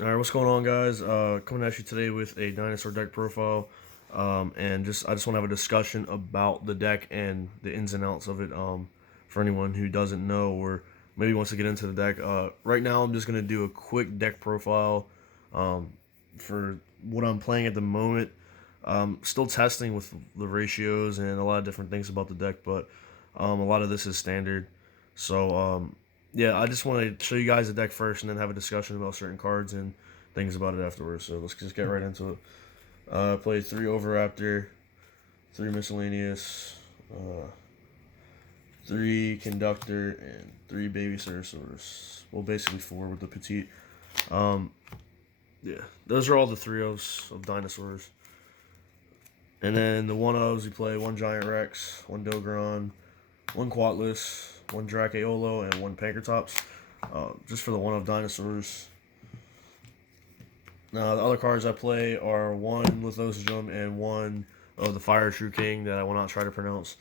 Alright, what's going on, guys? Coming at you today with a Dinosaur Deck Profile. And I just want to have a discussion about the deck and the ins and outs of it, for anyone who doesn't know or maybe wants to get into the deck. Right now, I'm just going to do a quick deck profile um, for what I'm playing at the moment. Still testing with the ratios and a lot of different things about the deck, but a lot of this is standard. So, yeah, I just want to show you guys the deck first and then have a discussion about certain cards and things about it afterwards. So let's just get right into it. Played 3 Overraptor, 3 Miscellaneous, 3 Conductor, and 3 Baby Ceratosaurus. Well, basically 4 with the Petite. Um, yeah, those are all the 3-Os of dinosaurs. And then the 1-Os, we play 1 Giant Rex, 1 Dogron, 1 Quatless, 1 Dracaeolo, and 1 Pankratops. Just for the 1 of dinosaurs. Now, the other cards I play are 1 Lithosejum and 1 of the Fire True King that I will not try to pronounce.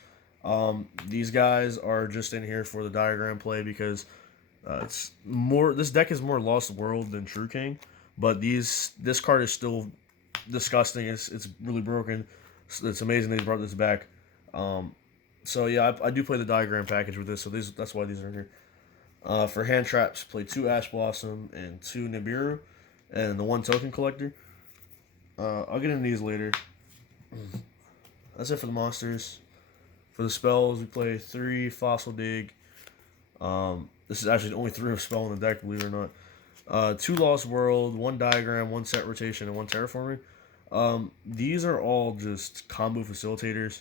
These guys are just in here for the diagram play because it's more. This deck is more Lost World than True King, but this card is still disgusting. It's really broken. It's amazing they brought this back. So yeah, I do play the diagram package with this, so that's why these are in here. For hand traps, play 2 Ash Blossom and 2 Nibiru, and the 1 token collector. I'll get into these later. That's it for the monsters. For the spells, we play 3 Fossil Dig. This is actually the only 3 of spell in the deck, believe it or not. 2 Lost World, 1 Diagram, 1 Set Rotation, and 1 Terraforming. These are all just combo facilitators.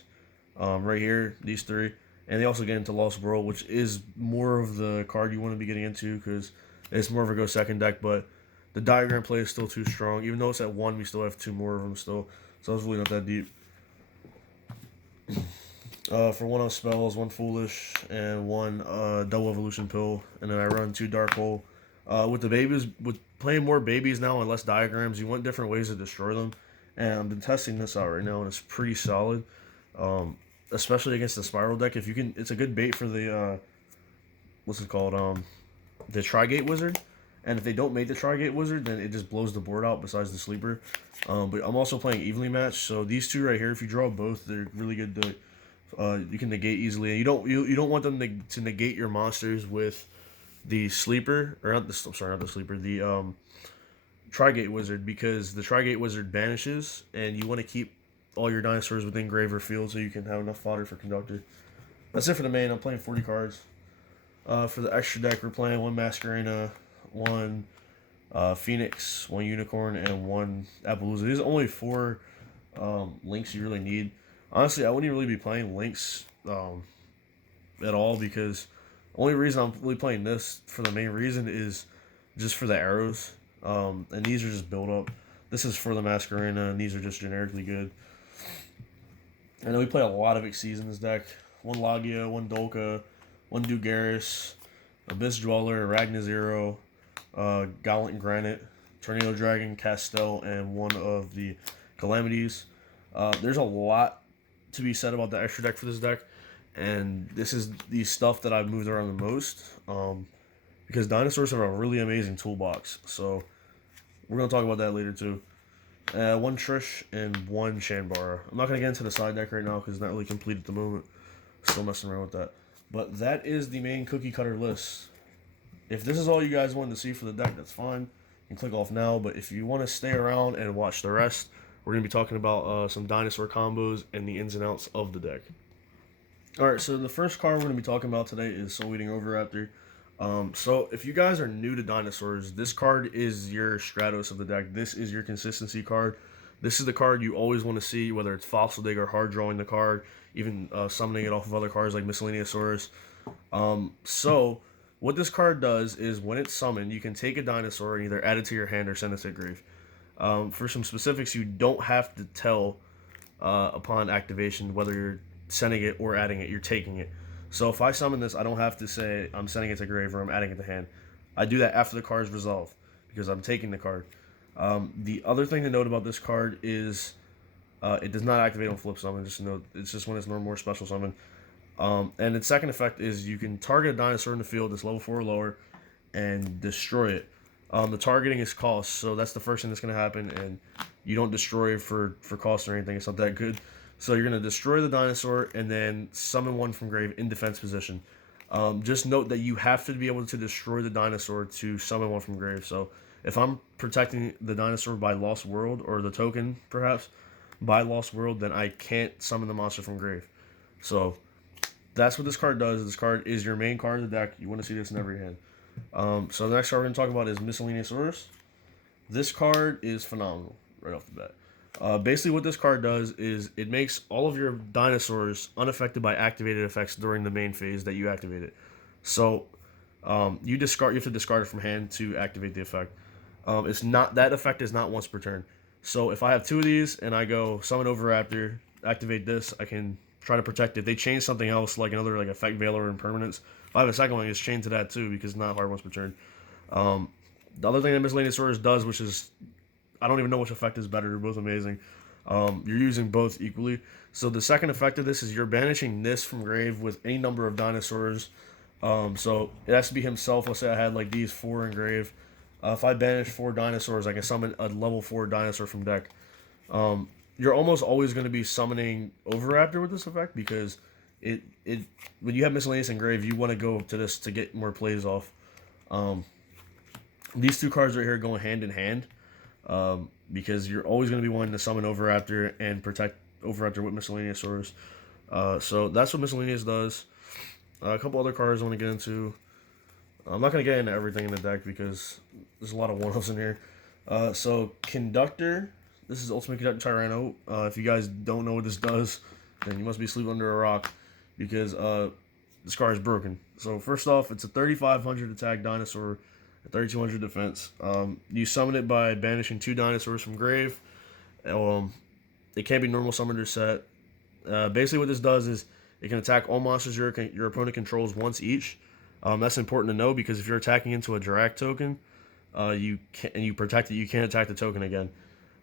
Right here, these 3. And they also get into Lost World, which is more of the card you want to be getting into because it's more of a go second deck. But the diagram play is still too strong. Even though it's at 1, we still have 2 more of them still. So it's really not that deep. For 1 of spells, 1 Foolish, and 1 Double Evolution Pill. And then I run 2 Dark Hole. With the babies, with playing more babies now and less diagrams, you want different ways to destroy them. And I've been testing this out right now, and it's pretty solid. Especially against the Spiral deck. If you can, it's a good bait for the what's it called? The Trigate Wizard. And if they don't make the Trigate Wizard, then it just blows the board out. Besides the sleeper, but I'm also playing evenly matched. So these 2 right here, if you draw both, they're really good to. You can negate easily, and you don't want them to negate your monsters with the sleeper or not the sorry not the sleeper the Trigate Wizard because the Trigate Wizard banishes, and you want to keep all your dinosaurs within grave or field so you can have enough fodder for Conductor. That's it for the main. I'm playing 40 cards. For the extra deck, we're playing 1 Masquerena, 1 Phoenix, 1 Unicorn, and 1 Appaloosa. These are only 4 links you really need. Honestly, I wouldn't really be playing links at all because the only reason I'm really playing this for the main reason is just for the arrows. And these are just build up. This is for the Masquerena, and these are just generically good. I know we play a lot of Xyz in this deck. 1 Logia, 1 Dolka, 1 Dugaris, Abyss Dweller, Ragnazero, Gallant Granite, Tornado Dragon, Castel, and 1 of the Calamities. There's a lot to be said about the extra deck for this deck, and this is the stuff that I've moved around the most, because dinosaurs have a really amazing toolbox. So we're gonna talk about that later too. 1 Trish and 1 Shanbara. I'm not gonna get into the side deck right now because it's not really complete at the moment. Still messing around with that. But that is the main cookie cutter list. If this is all you guys wanted to see for the deck, that's fine. You can click off now. But if you want to stay around and watch the rest, we're going to be talking about some dinosaur combos and the ins and outs of the deck. Alright, so the first card we're going to be talking about today is Soul Eating Overraptor. So if you guys are new to dinosaurs, this card is your Stratos of the deck. This is your consistency card. This is the card you always want to see, whether it's Fossil Dig or hard drawing the card, even summoning it off of other cards like Miscellaneousaurus. So what this card does is when it's summoned, you can take a dinosaur and either add it to your hand or send it to grave. For some specifics, you don't have to tell upon activation whether you're sending it or adding it. You're taking it. So if I summon this, I don't have to say I'm sending it to grave or I'm adding it to hand. I do that after the card is resolved because I'm taking the card. The other thing to note about this card is it does not activate on flip summon. Just note, it's just when it's more special summon. And its second effect is you can target a dinosaur in the field that's level 4 or lower and destroy it. The targeting is cost, so that's the first thing that's going to happen, and you don't destroy it for cost or anything. It's not that good. So you're going to destroy the dinosaur and then summon one from grave in defense position. Just note that you have to be able to destroy the dinosaur to summon one from grave. So if I'm protecting the dinosaur by Lost World, or the token perhaps by Lost World, then I can't summon the monster from grave. So that's what this card does. This card is your main card in the deck. You want to see this in every hand. So the next card we're going to talk about is Miscellaneousaurus. This card is phenomenal right off the bat. Basically, what this card does is it makes all of your dinosaurs unaffected by activated effects during the main phase that you activate it. So you have to discard it from hand to activate the effect. It's not that effect is not once per turn. So if I have two of these and I go summon Oviraptor, activate this, I can try to protect it. If they change something else like another like effect veil or impermanence, if I have a second one, it's chained to that too because it's not hard once per turn. The other thing that Miscellaneousaurus does, which is I don't even know which effect is better. They're both amazing. You're using both equally. So the second effect of this is you're banishing this from grave with any number of dinosaurs. So it has to be himself. Let's say I had like these 4 in grave. If I banish 4 dinosaurs, I can summon a level 4 dinosaur from deck. You're almost always going to be summoning Oviraptor with this effect because it when you have Miscellaneous in grave, you want to go to this to get more plays off. These two cards right here go hand in hand. Because you're always going to be wanting to summon Oviraptor and protect Oviraptor with Miscellaneousaurus. So that's what Miscellaneous does. A couple other cards I want to get into. I'm not going to get into everything in the deck because there's a lot of one-offs in here. So Conductor. This is Ultimate Conductor Tyranno. If you guys don't know what this does, then you must be sleeping under a rock because this card is broken. So first off, it's a 3,500 attack dinosaur, 3,200 defense. You summon it by banishing 2 dinosaurs from grave. It can't be normal summoned or set. Basically, what this does is it can attack all monsters your opponent controls once each. That's important to know because if you're attacking into a Dirac token, and you protect it, you can't attack the token again.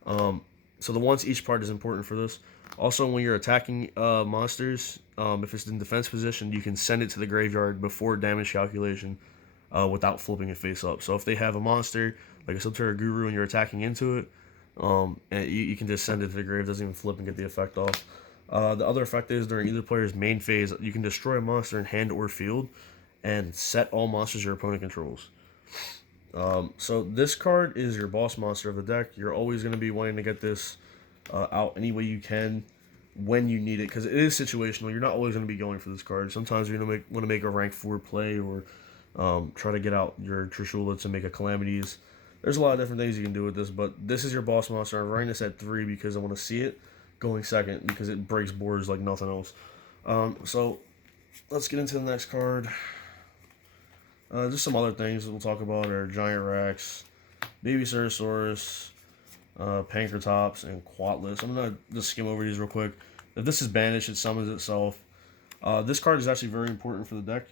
So the once each part is important for this. Also, when you're attacking monsters, if it's in defense position, you can send it to the graveyard before damage calculation. Without flipping it face up. So if they have a monster like a Subterra Guru and you're attacking into it, and you can just send it to the grave, it doesn't even flip and get the effect off. The other effect is during either player's main phase, you can destroy a monster in hand or field and set all monsters your opponent controls. So this card is your boss monster of the deck. You're always going to be wanting to get this out any way you can when you need it because it is situational. You're not always going to be going for this card. Sometimes you're going to want to make a rank 4 play or try to get out your Trishula to make a Calamities. There's a lot of different things you can do with this, but this is your boss monster. I'm writing this at 3 because I want to see it going second because it breaks boards like nothing else. So let's get into the next card. Just some other things we'll talk about are Giant Rex, Baby Ceratosaurus, Pankratops, and Quatless. I'm going to just skim over these real quick. If this is banished, it summons itself. This card is actually very important for the deck.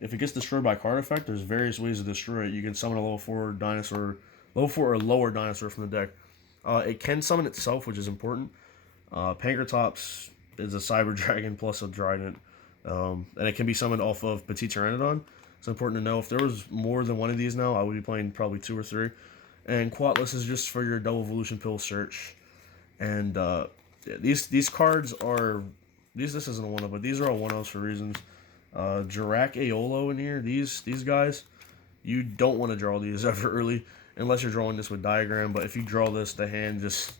If it gets destroyed by card effect, there's various ways to destroy it. You can summon a level 4 dinosaur, level 4 or lower dinosaur from the deck. It can summon itself, which is important. Pankratops is a Cyber Dragon plus a Trident, and it can be summoned off of Petit Pteranodon. It's important to know if there was more than one of these now, I would be playing probably 2 or 3. And Quatless is just for your Double Evolution Pill search. And yeah, these cards are this isn't a one-up, but these are all one-ups for reasons. Dirac Aeolo in here, these guys, you don't want to draw these ever early unless you're drawing this with Diagram, but if you draw this, the hand just,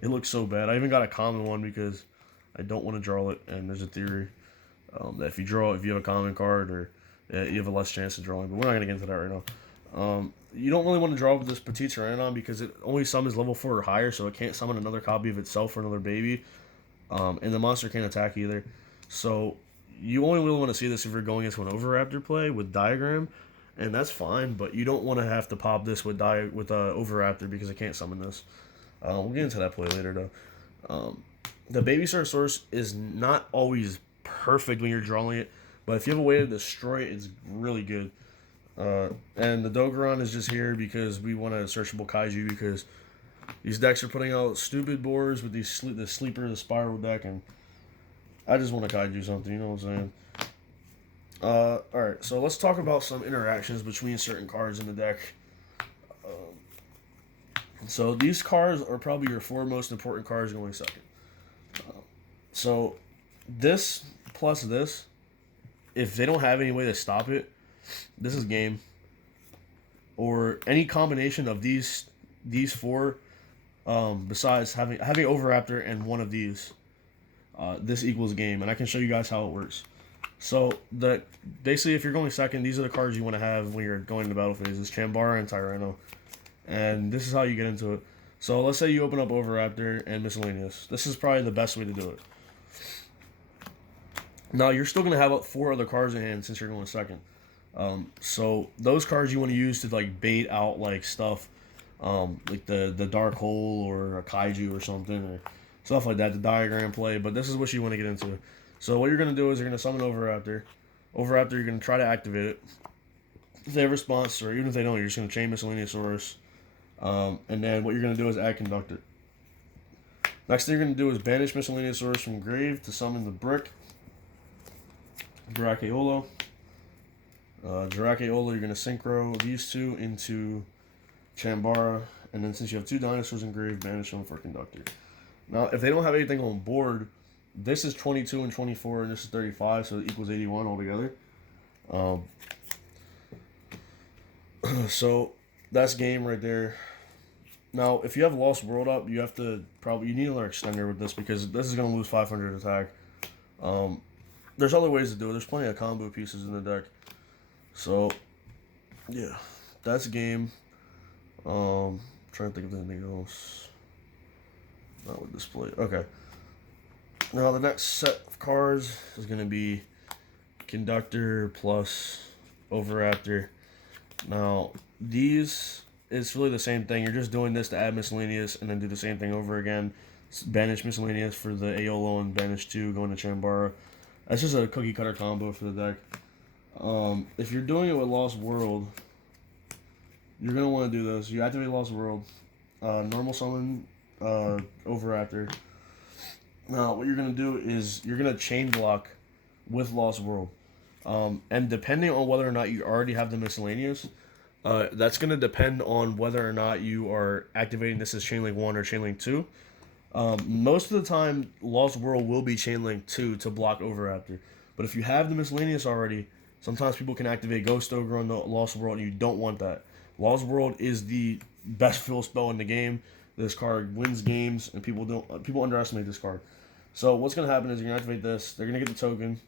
it looks so bad. I even got a common one because I don't want to draw it, and there's a theory that if you have a common card, or you have a less chance of drawing, but we're not going to get into that right now. You don't really want to draw with this Petit Pteranodon because it only summons level 4 or higher, so it can't summon another copy of itself or another baby, and the monster can't attack either. So you only really want to see this if you're going into an Oviraptor play with Diagram, and that's fine, but you don't want to have to pop this with Oviraptor because it can't summon this. We'll get into that play later, though. The Baby Ceratosaurus is not always perfect when you're drawing it, but if you have a way to destroy it, it's really good. And the Dogoron is just here because we want a searchable Kaiju because these decks are putting out stupid boards with the Sleeper, the Spiral deck, and I just want to Kaiju something, you know what I'm saying? Alright, so let's talk about some interactions between certain cards in the deck. So these cards are probably your 4 most important cards going second. So this plus this, if they don't have any way to stop it, this is game. Or any combination of these 4, besides having Overraptor and one of these, this equals game, and I can show you guys how it works. So basically, if you're going second, these are the cards you want to have when you're going into battle phases: Chambara and Tyranno, and this is how you get into it. So let's say you open up Overraptor and Miscellaneous. This is probably the best way to do it. Now you're still gonna have 4 other cards in hand since you're going second. So those cards you want to use to like bait out like stuff, like the dark hole or a kaiju or something or stuff like that. The diagram play, but this is what you want to get into. So what you're gonna do is you're gonna summon Overraptor. Overraptor, you're gonna try to activate it. If they have response, or even if they don't, you're just gonna chain Miscellaneousaurus. And then what you're gonna do is add Conductor. Next thing you're gonna do is banish Miscellaneousaurus from grave to summon the Brick. Brachiolo. Dracaola, you're going to synchro these 2 into Chambara, and then since you have 2 dinosaurs in grave, banish them for Conductor. Now, if they don't have anything on board, this is 22 and 24, and this is 35, so it equals 81 altogether. So that's game right there. Now, if you have Lost World up, you have to you need another extender with this because this is going to lose 500 attack. There's other ways to do it. There's plenty of combo pieces in the deck. So, yeah, that's game. Trying to think of anything else. Not with display. Okay. Now the next set of cards is going to be Conductor plus Overraptor. Now these, it's really the same thing. You're just doing this to add Miscellaneous and then do the same thing over again. Banish Miscellaneous for the Aeolo and banish 2 going to Chambara. That's just a cookie cutter combo for the deck. If you're doing it with Lost World, you're going to want to do this. You activate Lost World, normal summon Overraptor. Now, what you're going to do is you're going to chain block with Lost World. And depending on whether or not you already have the Miscellaneous, that's going to depend on whether or not you are activating this as Chain Link 1 or Chain Link 2. Most of the time, Lost World will be Chain Link 2 to block Overraptor. But if you have the Miscellaneous already, sometimes people can activate Ghost Ogre on the Lost World, and you don't want that. Lost World is the best fill spell in the game. This card wins games, and people underestimate this card. So what's going to happen is you're going to activate this. They're going to get the token.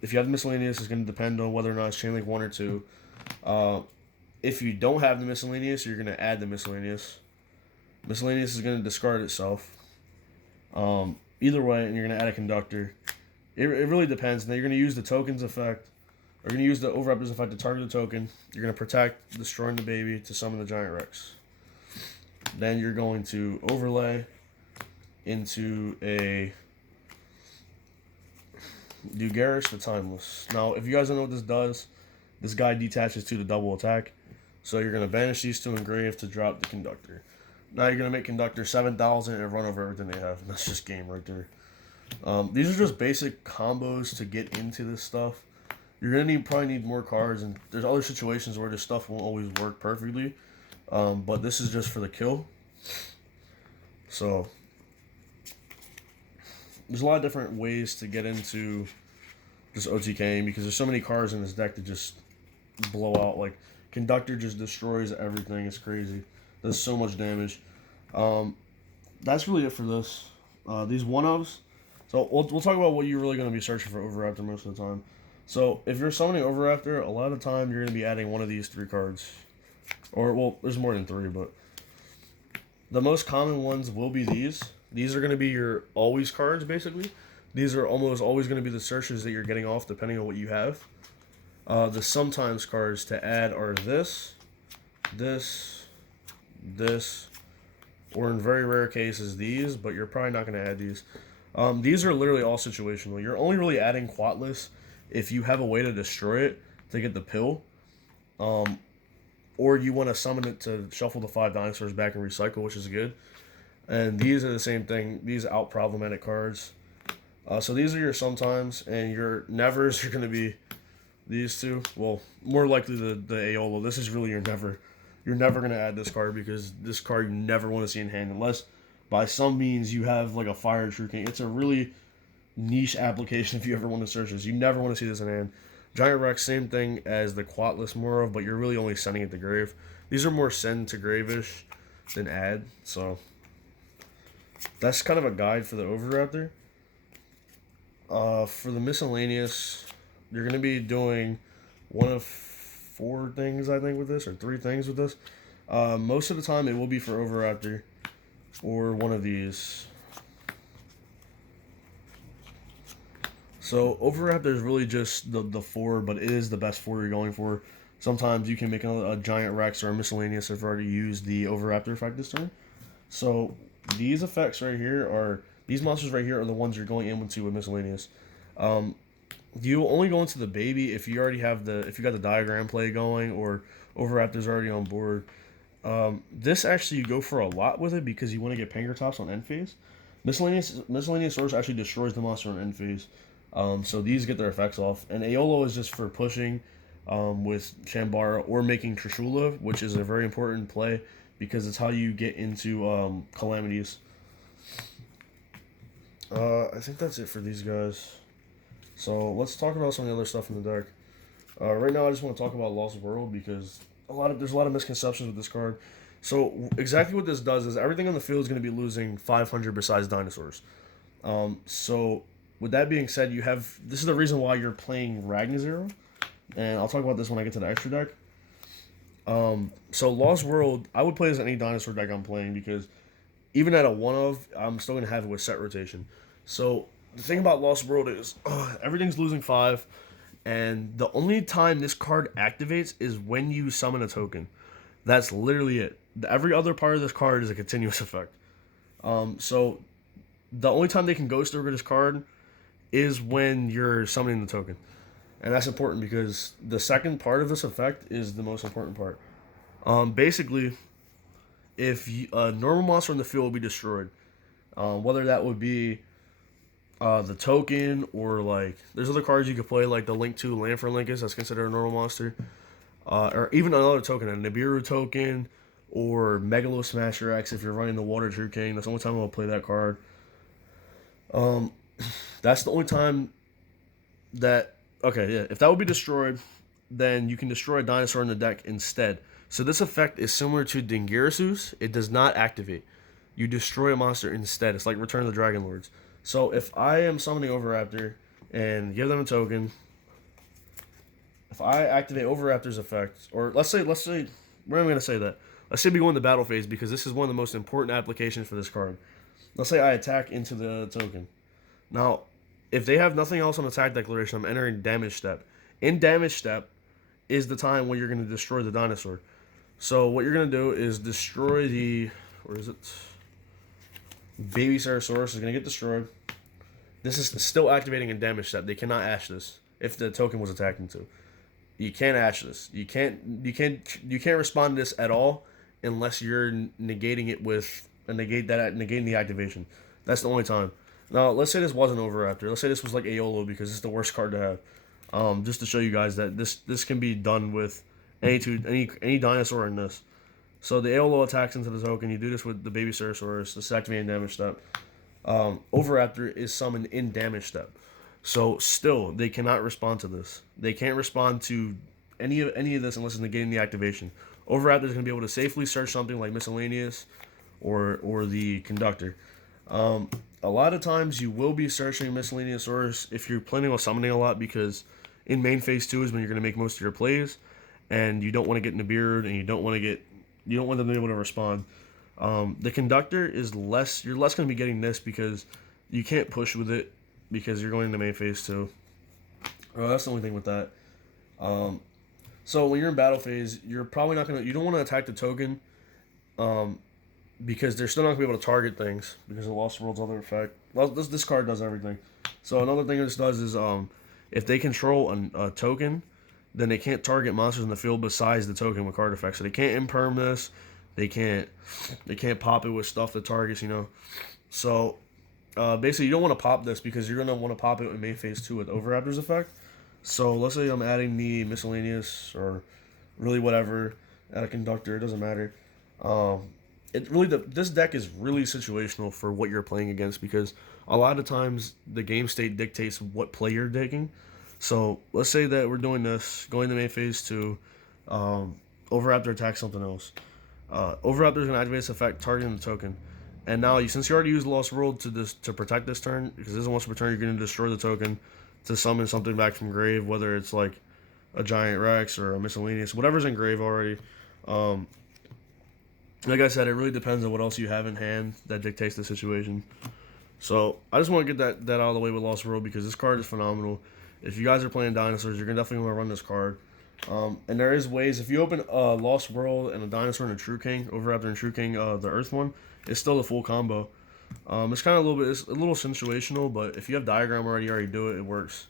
If you have the Miscellaneous, it's going to depend on whether or not it's Chain Link 1 or 2. If you don't have the Miscellaneous, you're going to add the Miscellaneous. Miscellaneous is going to discard itself. Either way, and you're going to add a Conductor. It really depends. And then you're going to use the tokens effect. Or you're going to use the Overraptor's effect to target the token. You're going to protect, destroying the baby to summon the Giant Rex. Then you're going to overlay into a Dugarish the Timeless. Now, if you guys don't know what this does, this guy detaches to the double attack. So you're going to banish these 2 engrave to drop the Conductor. Now you're going to make Conductor 7,000 and run over everything they have. And that's just game right there. These are just basic combos to get into this stuff. You're going to probably need more cards, and there's other situations where this stuff won't always work perfectly. But this is just for the kill. So there's a lot of different ways to get into just OTKing because there's so many cards in this deck that just blow out. Like Conductor just destroys everything. It's crazy. Does so much damage. That's really it for this. These one-ofs. So we'll talk about what you're really going to be searching for Overraptor most of the time. So if you're summoning Overraptor, a lot of the time you're going to be adding one of these 3 cards. Or, well, there's more than 3, but the most common ones will be these. These are going to be your always cards, basically. These are almost always going to be the searches that you're getting off, depending on what you have. The sometimes cards to add are this, or in very rare cases, these, but you're probably not going to add these. These are literally all situational. You're only really adding Quatless if you have a way to destroy it to get the pill. Or you want to summon it to shuffle the 5 dinosaurs back and recycle, which is good. And these are the same thing. These out problematic cards. So these are your sometimes, and your nevers are going to be these 2. Well, more likely the Aeolo. This is really your never. you're never going to add this card because this card you never want to see in hand unless by some means you have like a Fire True King. It's a really niche application if you ever want to search this. You never want to see this in hand. Giant Rex, same thing as the Quatless Morov, but you're really only sending it to grave. These are more send to grave-ish than add, so that's kind of a guide for the Oviraptor. For the miscellaneous, you're going to be doing one of 4 things, I think, with this, or 3 things with this. Most of the time, it will be for Oviraptor or one of these. So Oviraptor is really just the 4, but it is the best 4 you're going for. Sometimes you can make a Giant Rex or a miscellaneous if you've already used the Oviraptor effect this turn. So these effects right here are, these monsters right here are the ones you're going into with miscellaneous. You only go into the baby if you already have if you got the diagram play going or Oviraptor's already on board. This actually you go for a lot with it because you want to get Pankratops on end phase. Miscellaneous source actually destroys the monster on end phase. So these get their effects off. And Aolo is just for pushing with Shambara or making Trishula, which is a very important play because it's how you get into Calamities. I think that's it for these guys. So let's talk about some of the other stuff in the deck. Right now I just want to talk about Lost World because there's a lot of misconceptions with this card. So exactly what this does is everything on the field is going to be losing 500 besides dinosaurs. So with that being said, this is the reason why you're playing Ragnazero, and I'll talk about this when I get to the extra deck. So Lost World, I would play as any dinosaur deck I'm playing because even at a 1-of, I'm still going to have it with set rotation. So the thing about Lost World is everything's losing 5, and the only time this card activates is when you summon a token. That's literally it. Every other part of this card is a continuous effect. So the only time they can ghost over this card is when you're summoning the token. And that's important because the second part of this effect is the most important part. Basically, if a normal monster in the field will be destroyed, whether that would be the token or like there's other cards you could play like the Link 2 Land for Linkus that's considered a normal monster, or even another token, a Nibiru token or Megalo Smasher X if you're running the Water True King. That's the only time I'll play that card. That's the only time that if that would be destroyed, then you can destroy a dinosaur in the deck instead. So this effect is similar to Dingirasus. It does not activate. You destroy a monster instead. It's like Return of the Dragon Lords. So if I am summoning Oviraptor and give them a token, if I activate Oviraptor's effect, or let's say, where am I going to say that? Let's say we go into battle phase because this is one of the most important applications for this card. Let's say I attack into the token. Now, if they have nothing else on attack declaration, I'm entering damage step. In damage step is the time when you're going to destroy the dinosaur. So what you're going to do is destroy the, where is it? Baby Ceratosaurus is going to get destroyed. This is still activating in damage step. They cannot ash this if the token was attacking to. You can't ash this. You can't respond to this at all unless you're negating it with negating the activation. That's the only time. Now, let's say this wasn't Oviraptor. Let's say this was like Aolo because it's the worst card to have. Just to show you guys that this can be done with any dinosaur in this. So the Aolo attacks into the token. You do this with the Baby Ceratosaurus. This is activating damage step. Oviraptor is summoned in damage step. So still, they cannot respond to this. They can't respond to any of this unless it's negating the activation. Oviraptor is going to be able to safely search something like Miscellaneous or the Conductor. A lot of times you will be searching Miscellaneous source if you're planning on summoning a lot because in main phase 2 is when you're going to make most of your plays and you don't want to get Nibiru'd and you don't want them to be able to respond. The Conductor is you're less going to be getting this because you can't push with it because you're going into main phase 2. That's the only thing with that. So when you're in battle phase, you're probably not you don't want to attack the token because they're still not going to be able to target things because of Lost World's other effect. Well, this card does everything. So another thing this does is if they control a token, then they can't target monsters in the field besides the token with card effects. So they can't imperm this. They can't pop it with stuff that targets, So basically you don't want to pop this because you're going to want to pop it in main phase 2 with Oviraptor's effect. So let's say I'm adding the Miscellaneous or really whatever add a conductor. It doesn't matter. Um, it really this deck is really situational for what you're playing against because a lot of times the game state dictates what play you're taking. So let's say that we're doing this, going to main phase two, Overraptor attack something else. Overraptor is gonna activate its effect, targeting the token. And now, since you already used Lost World to protect this turn, because this is once per turn, you're gonna destroy the token to summon something back from grave, whether it's like a giant Rex or a miscellaneous, whatever's in grave already. Um, like I said, it really depends on what else you have in hand that dictates the situation. So I just want to get that out of the way with Lost World because this card is phenomenal. If you guys are playing dinosaurs, you're gonna definitely want to run this card. And there is ways if you open a Lost World and a Dinosaur and a True King, Overraptor and True King, the Earth one, it's still the full combo. It's kind of a little bit, it's a little situational, but if you have diagram already, you already do it, it works.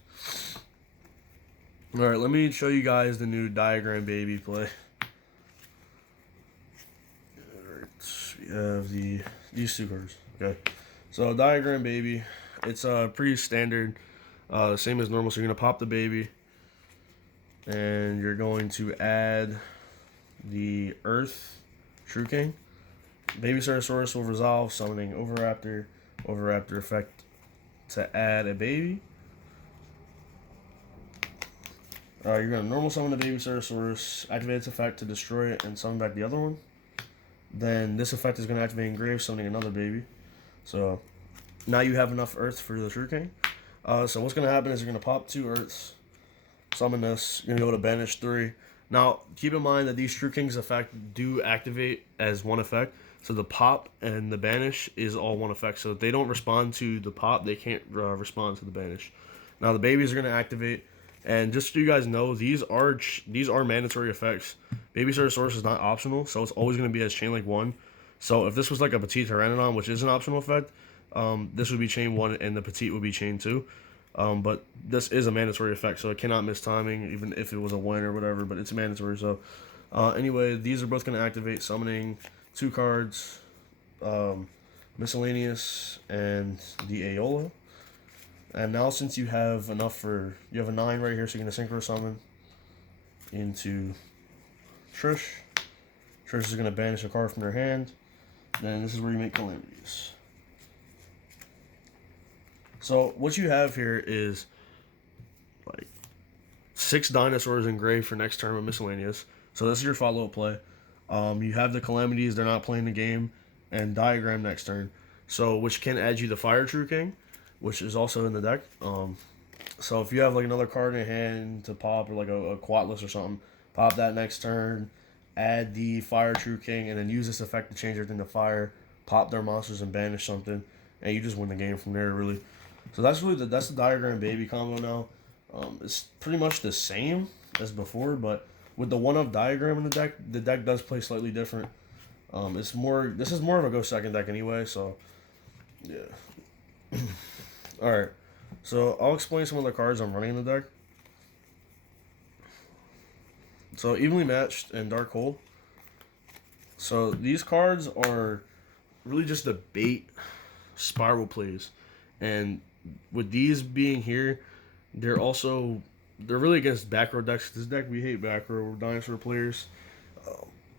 All right, let me show you guys the new diagram baby play. All right, we have these two cards. Okay, so diagram baby, it's pretty standard, same as normal. So you're gonna pop the baby, and you're going to add the Earth True King. Baby Ceratosaurus will resolve, summoning Overraptor. Overraptor effect to add a baby. You're going to normal summon the Baby Ceratosaurus, activate its effect to destroy it, and summon back the other one. Then this effect is going to activate Engrave, summoning another baby. So now you have enough Earths for the True King. So what's going to happen is you're going to pop 2 Earths, summon this, you're going to go to banish 3. Now, keep in mind that these True King's effect do activate as one effect. So the pop and the banish is all one effect. So if they don't respond to the pop, they can't respond to the banish. Now the babies are going to activate. And just so you guys know, these are mandatory effects. Baby Ceratosaurus is not optional, so it's always going to be as Chain Link 1. So if this was like a Petite Pteranodon, which is an optional effect, this would be Chain 1 and the Petite would be Chain 2. But this is a mandatory effect, so it cannot miss timing, even if it was a win or whatever, but it's mandatory. So anyway, these are both going to activate, summoning 2 cards, Miscellaneous and the Aeola. And now since you have enough you have a 9 right here, so you're going to Synchro Summon into Trish. Trish is going to banish a card from their hand. Then this is where you make Calamities. So what you have here is like 6 dinosaurs in grave for next turn with Miscellaneous. So this is your follow-up play. You have the Calamities, they're not playing the game, and Diagram next turn. So which can add you the Fire True King, which is also in the deck. So if you have like another card in hand to pop, or like a Quatless or something, pop that next turn, add the Fire True King, and then use this effect to change everything to fire, pop their monsters and banish something, and you just win the game from there, really. So that's really that's the Diagram Baby combo now. It's pretty much the same as before, but with the 1-of Diagram in the deck does play slightly different. This is more of a go second deck anyway, so yeah. Alright, so I'll explain some of the cards I'm running in the deck. So Evenly Matched and Dark Hole. So these cards are really just the bait spiral plays. And with these being here, they're really against back row decks. This deck, we hate back row dinosaur players.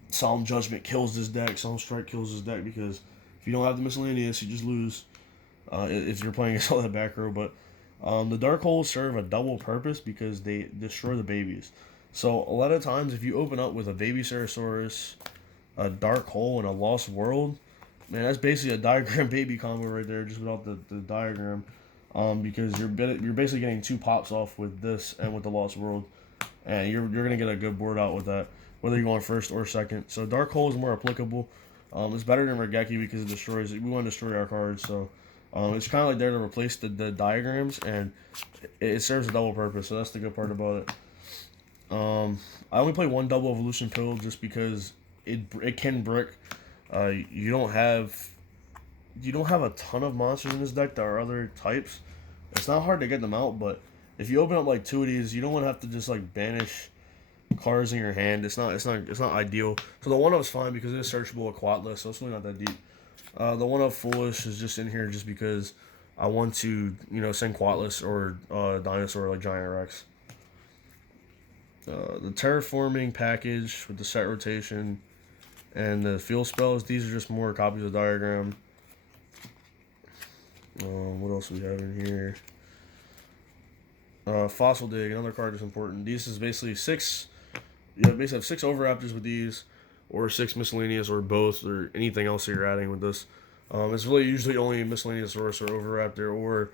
Solemn Judgment kills this deck. Solemn Strike kills this deck because if you don't have the Miscellaneous, you just lose. If you're playing against all that back row. But the Dark Holes serve a double purpose because they destroy the babies. So a lot of times if you open up with a Baby Ceratosaurus, a Dark Hole, and a Lost World, man, that's basically a Diagram Baby combo right there, just without the diagram. Because you're basically getting 2 pops off with this and with the Lost World. And you're going to get a good board out with that, whether you're going first or second. So Dark Hole is more applicable. It's better than Regeki because it destroys it. We want to destroy our cards, so it's kind of like there to replace the diagrams, and it serves a double purpose, so that's the good part about it. I only play 1 double evolution pill just because it can brick. You don't have a ton of monsters in this deck that are other types. It's not hard to get them out, but if you open up like 2 of these, you don't want to have to just like banish cards in your hand. It's not ideal. So the 1-of is fine because it is searchable with Quatless, so it's really not that deep. The 1-of Foolish is just in here just because I want to, send Quatless or Dinosaur like Giant Rex. The terraforming package with the set rotation and the field spells. These are just more copies of diagram. What else do we have in here? Fossil dig, another card that's important. These is basically six. You basically have 6 overraptors with these, or 6 miscellaneous, or both, or anything else that you're adding with this. It's really usually only miscellaneous source or overraptor, or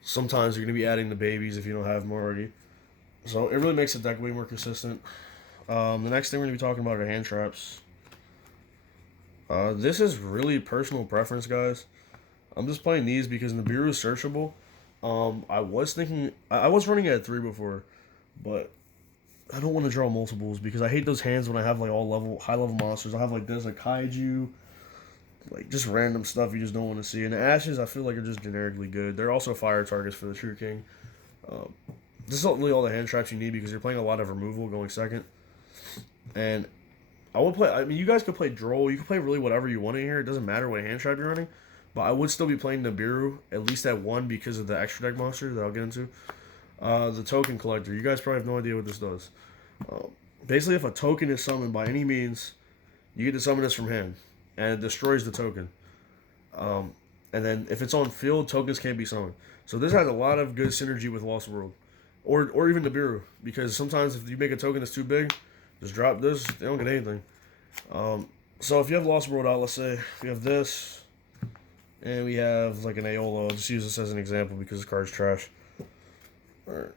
sometimes you're going to be adding the babies if you don't have them already. So it really makes the deck way more consistent. The next thing we're going to be talking about are hand traps. This is really personal preference, guys. I'm just playing these because Nibiru is searchable. I was thinking I was running at 3 before, but I don't want to draw multiples because I hate those hands when I have like all high level monsters. I have like this, like kaiju, like just random stuff you just don't want to see. And the ashes, I feel like are just generically good. They're also fire targets for the True King. This is not really all the hand traps you need because you're playing a lot of removal going second. And I would play. I mean, you guys could play Droll. You can play really whatever you want in here. It doesn't matter what hand trap you're running. But I would still be playing Nibiru, at least at 1 because of the extra deck monster that I'll get into. The token collector. You guys probably have no idea what this does. Basically, if a token is summoned by any means, you get to summon this from hand. And it destroys the token. And then if it's on field, tokens can't be summoned. So this has a lot of good synergy with Lost World. Or even Nibiru. Because sometimes if you make a token that's too big, just drop this, they don't get anything. So if you have Lost World out, let's say we have this. And we have like an Aeolo. I'll just use this as an example because this card's trash. Alright.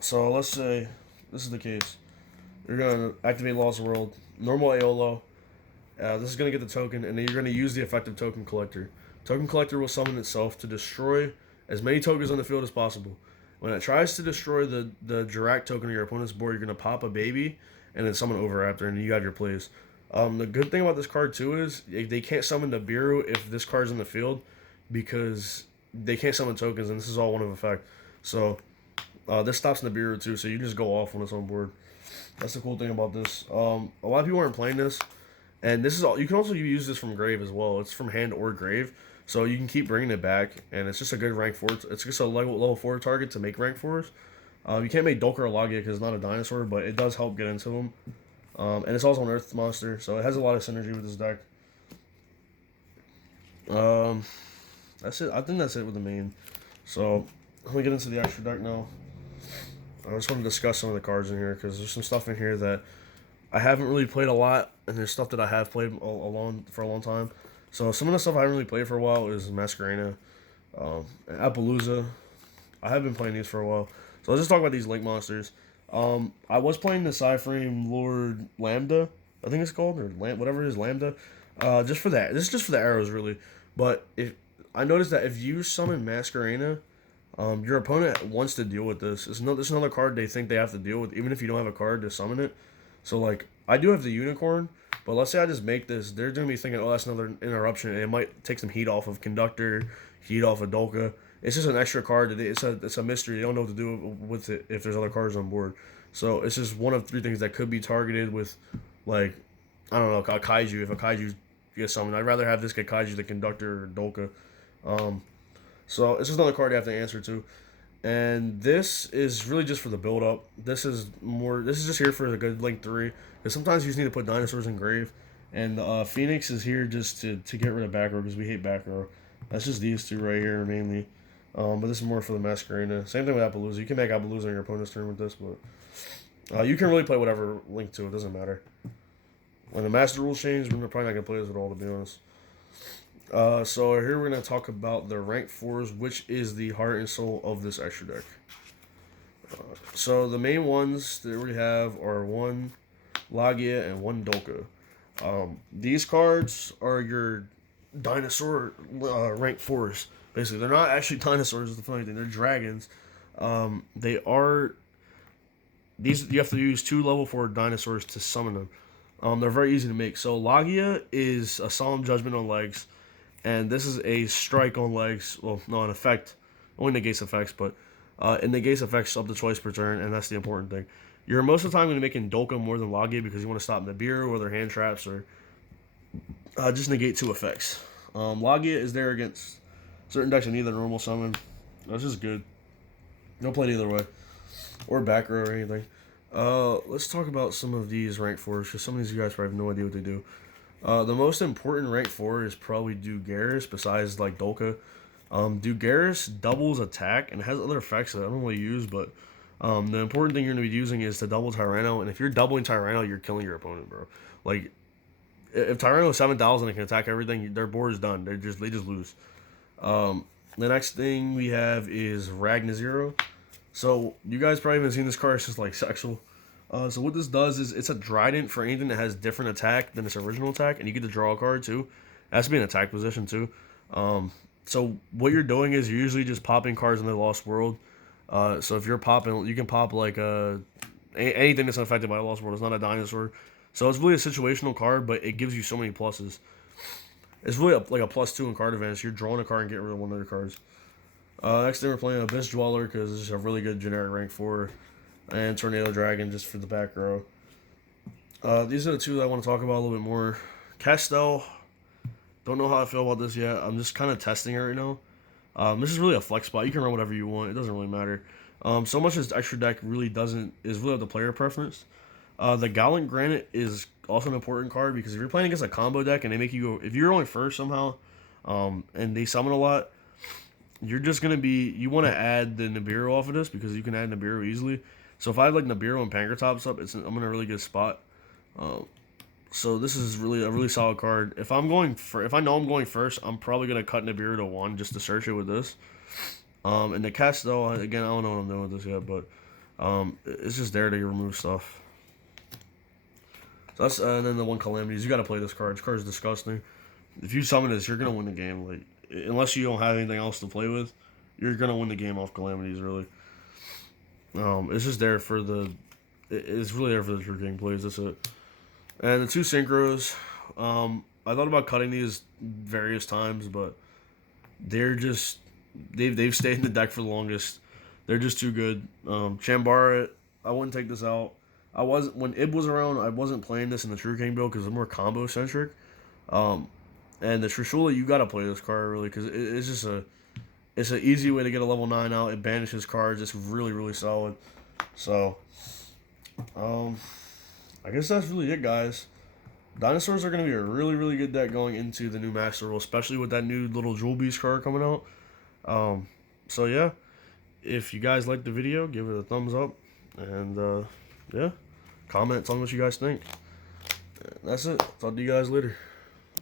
So let's say this is the case. You're going to activate Lost World. Normal Aeolo. This is going to get the token. And then you're going to use the effective Token Collector. Token Collector will summon itself to destroy as many tokens on the field as possible. When it tries to destroy the Dirac token on your opponent's board, you're going to pop a baby and then summon Overraptor. And you have your plays. The good thing about this card too is they can't summon Nibiru if this card's in the field because they can't summon tokens and this is all one of effect. So this stops Nibiru too, so you can just go off when it's on board. That's the cool thing about this. A lot of people aren't playing this, and this is all. You can also use this from grave as well. It's from hand or grave, so you can keep bringing it back, and it's just a good rank 4. It's just a level 4 target to make rank 4s. You can't make Dolker or Lagia because it's not a dinosaur, but it does help get into them. And it's also an Earth monster, so it has a lot of synergy with this deck. That's it. I think that's it with the main. So, let me get into the extra deck now. I just want to discuss some of the cards in here, because there's some stuff in here that I haven't really played a lot, and there's stuff that I have played for a long time. So, some of the stuff I haven't really played for a while is Masquerena, and Appaloosa. I have been playing these for a while. So, let's just talk about these Link monsters. I was playing the Psyframe Lord Lambda, I think it's called, or whatever it is, Lambda. Just for that. This is just for the arrows, really. But if I noticed that if you summon Masquerena, your opponent wants to deal with this. This is another card they think they have to deal with, even if you don't have a card to summon it. So, like, I do have the Unicorn, but let's say I just make this. They're going to be thinking, oh, that's another interruption, and it might take some heat off of Conductor, heat off of Dolka. It's just an extra card. It's a mystery. They don't know what to do with it if there's other cards on board. So it's just one of 3 things that could be targeted with, like, I don't know, a Kaiju. If a Kaiju gets summoned, I'd rather have this get Kaiju than Conductor or Dolka. So it's just another card you have to answer to. And this is really just for the build up. This is just here for a good Link 3. Because sometimes you just need to put dinosaurs in grave. And Phoenix is here just to get rid of back row because we hate back row. That's just these 2 right here mainly. But this is more for the Masquerena. Same thing with Appaloosa. You can make Appaloosa on your opponent's turn with this, but you can really play whatever Link to. It doesn't matter. When the Master Rules change, we're probably not going to play this at all, to be honest. So here we're going to talk about the rank 4s, which is the heart and soul of this extra deck. So the main ones that we have are 1 Lagia and 1 Dolka. These cards are your dinosaur rank 4s. Basically, they're not actually dinosaurs, is the funny thing. They're dragons. They are... These, you have to use 2 level 4 dinosaurs to summon them. They're very easy to make. So, Lagia is a Solemn Judgment on legs. And this is a strike on legs. Well, no, an effect. Only negates effects, but it negates effects up to twice per turn, and that's the important thing. You're most of the time going to be making Dolka more than Lagia because you want to stop Nibiru or their hand traps or just negate 2 effects. Lagia is there against certain decks that need the normal summon. That's just good. Don't play it either way. Or back row or anything. Let's talk about some of these rank 4s, because some of these you guys probably have no idea what they do. The most important rank 4 is probably Dugaris, besides like Dolka. Dugaris doubles attack and has other effects that I don't really use, but the important thing you're going to be using is to double Tyranno, and if you're doubling Tyranno, you're killing your opponent, bro. Like, if Tyranno is 7,000 and can attack everything, their board is done. They just lose. The next thing we have is Ragna Zero. So you guys probably haven't seen this card. It's just like sexual. So what this does is it's a Trident for anything that has different attack than its original attack, and you get to draw a card too. It has to be in attack position too. So what you're doing is you're usually just popping cards in the Lost World. So if you're popping, you can pop like anything that's affected by the Lost World. It's not a dinosaur. So it's really a situational card, but it gives you so many pluses. It's really like a +2 in card events. You're drawing a card and getting rid of one of your cards. Next thing we're playing Abyss Dweller because it's just a really good generic rank 4. And Tornado Dragon just for the back row. These are the two that I want to talk about a little bit more. Castel, don't know how I feel about this yet. I'm just kind of testing it right now. This is really a flex spot. You can run whatever you want. It doesn't really matter. So much as extra deck really is really up to player preference. The Gallant Granite is also an important card because if you're playing against a combo deck and they make you go, if you're only first somehow, and they summon a lot, you're just gonna be, you want to add the Nibiru off of this because you can add Nibiru easily. So if I have like Nibiru and Pankratops up, I'm in a really good spot. So this is really a really solid card. If I know I'm going first, I'm probably gonna cut Nibiru to 1 just to search it with this. And the Castel, again, I don't know what I'm doing with this yet, but it's just there to remove stuff. So that's and then the one Calamities. You got to play this card. This card is disgusting. If you summon this, you're gonna win the game. Like, unless you don't have anything else to play with, you're gonna win the game off Calamities. Really. It's just there for the. It's really there for the true game plays. That's it. And the two synchros. I thought about cutting these various times, but they're just they've stayed in the deck for the longest. They're just too good. Chambara, I wouldn't take this out. When Ib was around, I wasn't playing this in the True King build because it's more combo centric. And the Trishula, you gotta play this card really because it's just it's an easy way to get a level 9 out. It banishes cards. It's really really solid. So, I guess that's really it, guys. Dinosaurs are gonna be a really really good deck going into the new Master Rule, especially with that new little Jewel Beast card coming out. So yeah, if you guys liked the video, give it a thumbs up, and yeah, comment, tell me what you guys think. That's it. Talk to you guys later.